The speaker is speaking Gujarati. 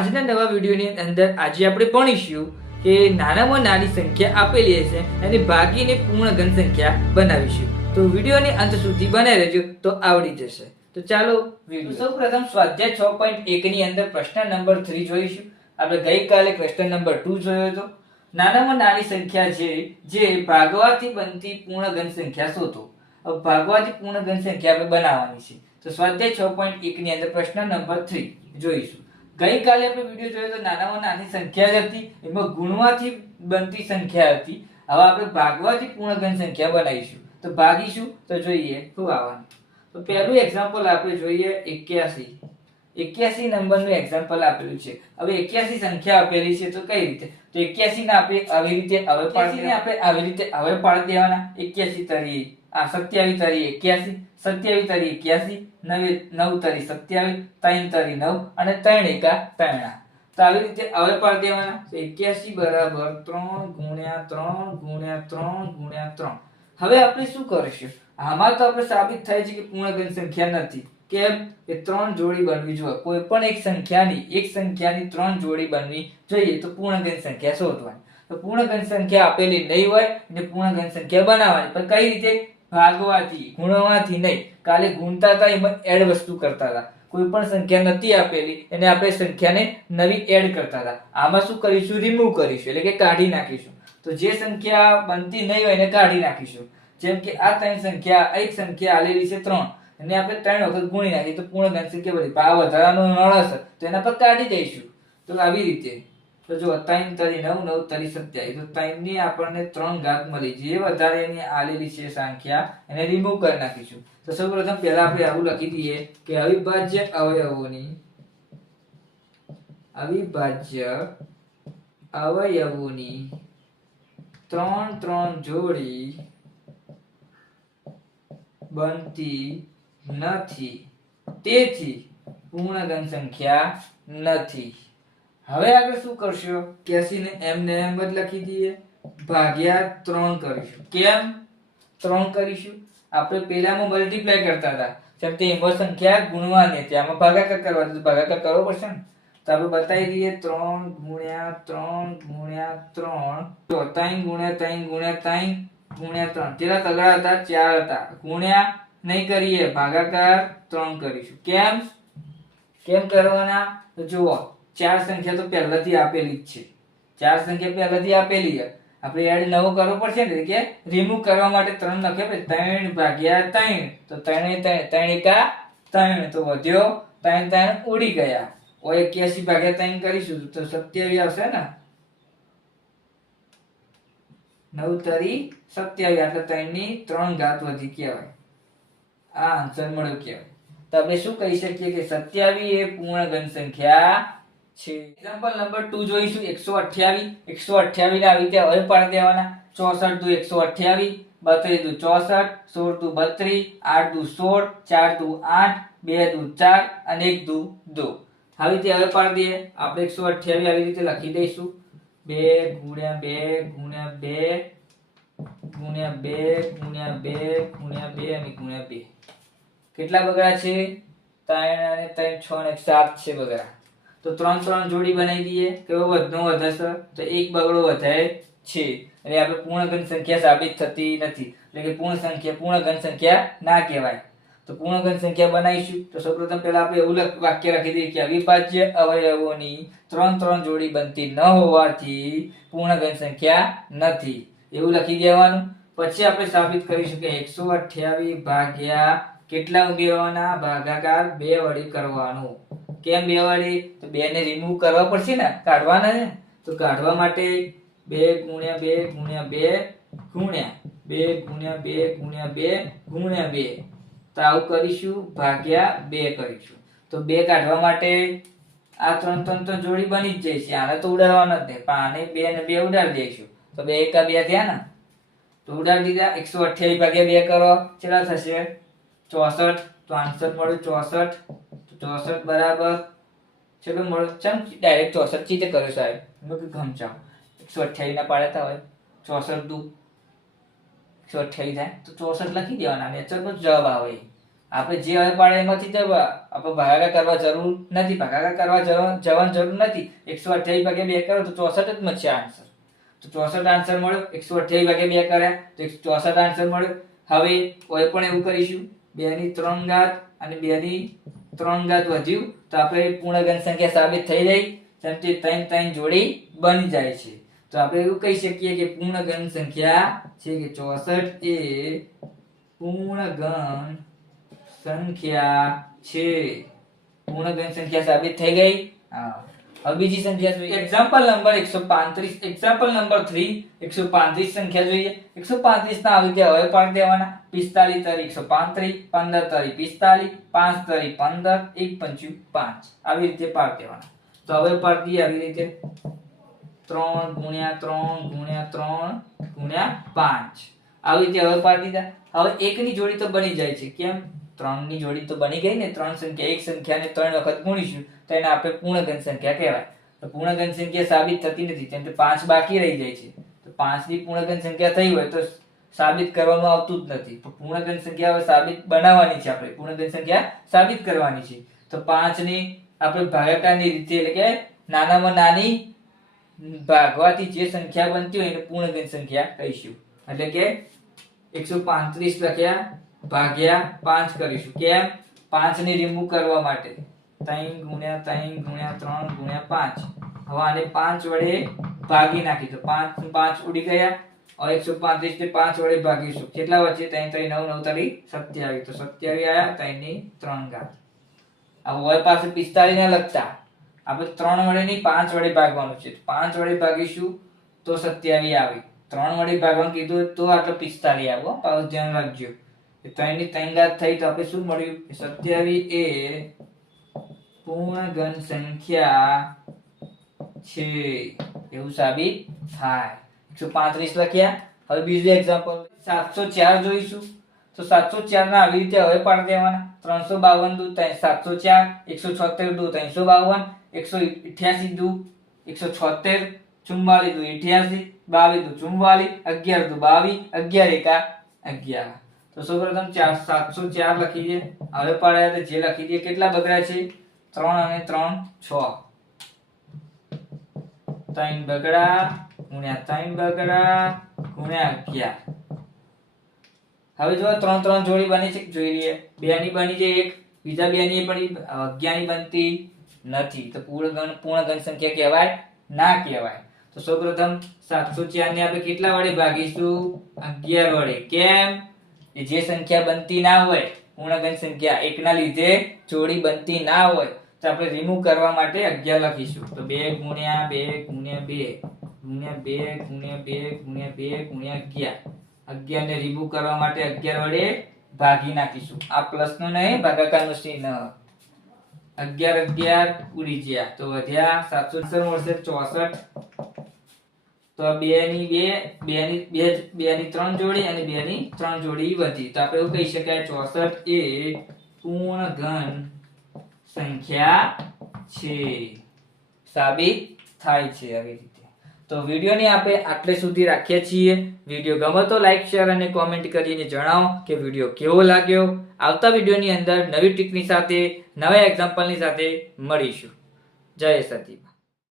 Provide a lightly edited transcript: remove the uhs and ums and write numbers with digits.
આજના નવા વિડીયોની અંદર આજે આપણે ભણીશું કે નાનામાં નાની સંખ્યા આપેલી હશે અને ભાગીને પૂર્ણ ઘન સંખ્યા બનાવીશું. તો વિડીયોની અંત સુધી બનાવી રહેજો તો આવડી જશે. તો ચાલો વિડીયો. સૌપ્રથમ સ્વાધ્યાય 6.1 ની અંદર પ્રશ્ન નંબર 3 જોઈશું. આપણે ગઈકાલે ક્વેશ્ચન નંબર 2 જોયો હતો. નાનામાં નાની સંખ્યા છે જે ભાગવાથી બનતી પૂર્ણ ઘન સંખ્યા શોધો. હવે ભાગવાથી પૂર્ણ ઘન સંખ્યા આપણે બનાવવાની છે. તો સ્વાધ્યાય 6.1 ની અંદર પ્રશ્ન નંબર 3 જોઈશું. ગઈકાલે આપણે વિડીયો જોયો તો નાનામાં નાની સંખ્યા જ હતી, એમાં ગુણવાથી બનતી સંખ્યા હતી. હવે આપણે ભાગવાથી પૂર્ણ ઘન સંખ્યા બનાવીશું. તો ભાગીશું તો જોઈએ શું આવવાનું. તો પહેલું એક્ઝામ્પલ આપણે જોઈએ 81. 81 નંબરનું એક્ઝામ્પલ આપેલું છે. હવે 81 સંખ્યા આપેલી છે તો કઈ રીતે? તો 81 ને આપણે આવી રીતે હવે પાડી દેવાના. 81 તરી 27 તરી 81, 27 તરી 81, 9 તરી 27, 3 તરી 9 અને 3 એકા 3. તો આવી રીતે હવે પાડી દેવાના. તો 81 બરાબર 3 ગુણ્યા 3 ગુણ્યા 3 ગુણ્યા 3. હવે આપણે શું કરીશું? આમાં તો આપણે સાબિત થાય છે કે પૂર્ણ ઘન સંખ્યા નથી. કેમ? કે 3 જોડી બનવી જોઈએ. કોઈ પણ એક સંખ્યાની 3 જોડી બનવી જોઈએ તો પૂર્ણ ઘન સંખ્યા શોધવાની. તો પૂર્ણ ઘન સંખ્યા આપેલી નહીં હોય અને પૂર્ણ ઘન સંખ્યા બનાવવાની. પણ કઈ રીતે? ભાગવાથી, ગુણવાથી નહીં. કાલે ગુણતા હતા એમાં એડ વસ્તુ કરતા હતા. કોઈ પણ સંખ્યા નથી આપેલી એને આપણે સંખ્યાને નવી એડ કરતા હતા. આમાં શું કરીશું? રિમૂવ કરીશું, એટલે કે કાઢી નાખીશું. તો જે સંખ્યા બનતી નહીં હોય એને કાઢી નાખીશું. જેમ કે આ ત્રણ સંખ્યા, એક સંખ્યા આલેલી છે 3 અને આપણે 3 વખત ગુણી નાખી તો પૂર્ણ ઘન સંખ્યા બની. આ વધારાનો નળ હશે તો એના પર કાઢી દઈશું. તો આવી રીતે તો જો 3 તરી 9, 9 તરી 27. તો 3 ની આપણને 3 ઘાત મળી. જે વધારે એની આલેલી છે સંખ્યા એને રિમૂવ કરી નાખીશું. તો સૌપ્રથમ પહેલા આપણે આવું લખી દઈએ કે અવિભાજ્ય અવયવોની 3 જોડી બનતી નથી, તેથી પૂર્ણ ઘન સંખ્યા નથી. હવે આગળ શું કરશો? 81 ને એમને એમ જ લખી દઈએ, ભાગ્યા 3 કરીશું. કેમ 3 કરીશું? આપણે પેલામાં મલ્ટીપ્લાય કરતા હતા, જેમ કે એમાં સંખ્યા ગુણવાની હતી, આમાં ભાગાકાર કરવાની, તો ભાગાકાર કરવો પડશે ને. તો આપણે બતાવી દઈએ 3 ગુણ્યા 3 ગુણ્યા 3. તો 3 ગુણ્યા 3 ગુણ્યા 3 ગુણ્યા 3. તેના તગડા હતા 4 હતા. ગુણ્યા નહીં કરીએ, ભાગાકાર 3 કરીશું. કેમ કરવાના? તો જુઓ 4 સંખ્યા તો પહેલાથી આપેલી જ છે. 4 સંખ્યા પહેલાથી આપેલી છે. આપણે એડ નવો કરવો પડશે ને, કે રિમૂવ કરવા માટે 3 લખે 3 ભાગ્યા 3. તો 3 એકા 3. તો વધ્યો 3 ઉડી ગયા. 81 ભાગ્યા 3 કરીશું તો 27 આવશે ને. 9 તરી 27. એટલે 3 ની 3 ઘાત વધી કહેવાય. આ આન્સર મળ્યો કહેવાય. તો આપણે શું કહી શકીએ કે 27 એ પૂર્ણ ઘન સંખ્યા છે. એક્ઝામ્પલ નંબર 2 જોઈશું. 128 ને આવી રીતે હવે પાડી દેવાના. 64 દુ 128, 32 દુ 64, 16 દુ 32, 8 દુ 16, 4 દુ 8, 2 દુ 4 અને 1 દુ 2. આવી રીતે હવે પાડી દઈએ. આપણે 128 આવી રીતે લખી દઈશું. 2 ગુણ્યા 2 ગુણ્યા 2 ગુણ્યા 2 ગુણ્યા 2 ગુણ્યા 2 અને ગુણ્યા 2. કેટલા બગડા છે? 3 અને 3 6 અને 7 છે બગડા. તો 3 જોડી બનાવી દઈએ. કેવો વધનો વધશે? તો એક બગડો વધે છે. એટલે આપણે પૂર્ણ ઘન સંખ્યા સાબિત થતી નથી. એટલે કે પૂર્ણ ઘન સંખ્યા ના કહેવાય. તો પૂર્ણ ઘન સંખ્યા બનાવીશું. તો સૌપ્રથમ પહેલા આપણે એવું વાક્ય રાખી દઈએ કે અવિભાજ્ય અવયવોની 3 જોડી બનતી ન હોવાથી પૂર્ણ ઘન સંખ્યા નથી, એવું લખી દેવાનું. પછી આપણે સાબિત કરીશું કે 128 ભાગ્યા કેટલા ઉમેરવાના? ભાગાકાર 2 વડે કરવાનું. કેમ 2 વડે? તો 2 ને રિમૂવ કરવા પડશે ને, કાઢવાના છે. તો કાઢવા માટે 2 ગુણ્યા 2 ગુણ્યા 2 ગુણ્યા 2 ગુણ્યા 2 ગુણ્યા 2 ગુણ્યા 2. તો આવું કરીશું, ભાગ્યા 2 કરીશું. તો 2 કાઢવા માટે આ 3 તો જોડી બની જ જાય છે. આને તો ઉડાડવાના જ નહીં, પણ આને 2 ને 2 ઉડાડી દઈશું. તો 2 એકા 2 થયા ને. તો ઉડાડી દીધા. 128 ભાગ્યા 2 કરો, કેટલા થશે? 64. તો આન્સર મળ્યો 64. તો 64 બરાબર ચલો મળ્યો. ચમ ડાયરેક્ટ 64 ચીતે કર્યો સાહેબ? મેં કે ગમચાવ 128 ના પાડતા હોય. 64 દુ 128 થાય તો 64 લખી દેવાના. નેચરનો જવાબ આવે. આપણે જે હવે પાડે એમાંથી જ આપણે ભાગાકાર કરવા જરૂર નથી, ભાગાકાર કરવા જવાની જરૂર નથી. 128 ભાગ્યા 2 કરો તો 64 જ મળશે આન્સર. તો 64 આન્સર મળ્યો. 128 ભાગ્યા 2 કર્યા તો 64 આન્સર મળ્યો. હવે કોઈ પણ એવું કરીશું, 2 ની 3 ઘાત અને 2 ની 3 ઘાત વધ્યું તો આપણે પૂર્ણઘન સંખ્યા સાબિત થઈ ગઈ. જેમ કે 3 3 જોડી બની જાય છે. તો આપણે એવું કહી શકીએ કે પૂર્ણઘન સંખ્યા છે કે 64 એ પૂર્ણઘન સંખ્યા છે. પૂર્ણઘન સંખ્યા સાબિત થઈ ગઈ. હા, હવે બીજી સંખ્યા જોઈએ. Example number 135. એક્ઝામ્પલ નંબર 3 135 સંખ્યા જોઈએ. 135 ના આવી રીતે હવે પાડી દેવાના. 45 તારી 135, 15 તારી 45, 5 તારી 15, 1 પંચું 5. આવી રીતે પાડી દેવાના. તો હવે પાડી દઈએ આવી રીતે 3 ગુણ્યા 3 ગુણ્યા 3 ગુણ્યા 5. આવી રીતે હવે પાડી દીધા. હવે એકની જોડી તો બની જાય છે. કેમ? 3 ની જોડી તો બની ગઈ ને. 3 સંખ્યા એક સંખ્યાને 3 વખત ગુણીશું તો એને આપણે પૂર્ણઘન સંખ્યા કહેવાય. તો પૂર્ણઘન સંખ્યા સાબિત થતી નથી, કેમ કે 5 બાકી રહી જાય છે. તો 5 ની પૂર્ણઘન સંખ્યા થઈ હોય તો સાબિત કરવાનું આવતું જ નથી. તો પૂર્ણઘન સંખ્યા હવે સાબિત બનાવવાની છે. આપણે પૂર્ણઘન સંખ્યા સાબિત કરવાની છે. તો 5 ની આપણે ભાગાકારની રીતે એટલે કે નાનામાં નાની ભાગવાથી જે સંખ્યા બનતી હોય એને પૂર્ણઘન સંખ્યા કહીશું. એટલે કે 135 લખ્યા ભાગ્યા 5 કરીશું. કેમ? 5 ને રિમૂવ કરવા માટે. 3 ગુણ્યા 3 ગુણ્યા 3 ગુણ્યા 5. હવે આને 5 વડે ભાગી નાખી તો 5 5 ઉડી ગયા. હવે 135 ને 5 વડે ભાગીશું. કેટલા વચ્ચે? 3 3 9 9 તારી 27. તો 27 આયા. 3 ની 3 ઘાત. હવે પાસે 45 ના લખતા આપણે 3 વડે નહીં 5 વડે ભાગવાનું છે. 5 વડે ભાગીશું તો 27 આવી. 3 વડે ભાગવાનું કીધું તો આટલો 45 આવ્યો. પાછું ધ્યાન રાખજો. 3 ની 3 ઘાત થઈ તો આપણે શું મળ્યું? 27 એ પૂર્ણઘન સંખ્યા છે એવું સાબિત થાય. 135 લખ્યા. હવે બીજું એક્ઝામ્પલ 704 જોઈશું. તો 704 ના આવી રીતે હવે પાડી દેવાના. 352 દુ 704, 176 દુ 352, 188 દુ 176, 44 દુ 88, 22 દુ 44, 11 દુ 22, 11 એકા 11. તો સૌપ્રથમ 704 લખી દઈએ. હવે પાડ્યા તો જે લખી દઈએ. કેટલા બગડ્યા છે? 3 અને 3 6. 3 બગડા ગુણ્યા 3 બગડા ગુણ્યા 11. હવે જો 3 3 જોડી બની છે જોઈ લઈએ. 2 ની બની છે એક, બીજા 2 ની પણ 11 ની બનતી નથી. તો પૂર્ણઘન સંખ્યા કહેવાય? ના કહેવાય. તો સૌપ્રથમ 704 ને આપણે કેટલા વડે ભાગીશું? 11 વડે. કેમ? એ જે સંખ્યા બનતી ના હોય, પૂર્ણઘન સંખ્યા એકના લીધે જોડી બનતી ના હોય તો આપણે રિમૂવ કરવા માટે 11 લખીશું. તો 2 ગુણ્યા 2 ગુણ્યા 2 ગુણ્યા 2 ગુણ્યા 2 ગુણ્યા 2 ગુણ્યા 11. 11 ને રિમૂવ કરવા માટે 11 વડે ભાગી નાખીશું. આ પ્લસ નો નહીં, ભાગાકારનું ચિહ્ન. 11 11 ઉડી ગયા તો વધ્યા 700 મળશે 64. તો 2 ની 3 જોડી અને 2 ની 3 જોડી વધી. તો આપણે એવું કહી શકાય 64 એ પૂર્ણઘન સંખ્યા છે. સાબિત થાય છે આવી રીતે. તો વિડીયોની આપણે આટલે સુધી રાખીએ છીએ. વિડીયો ગમે તો લાઈક, શેર અને કોમેન્ટ કરીને જણાવો કે વિડીયો કેવો લાગ્યો. આવતા વિડીયોની અંદર નવી ટીકની સાથે નવા એક્ઝામ્પલની સાથે મળીશું. જય સતી.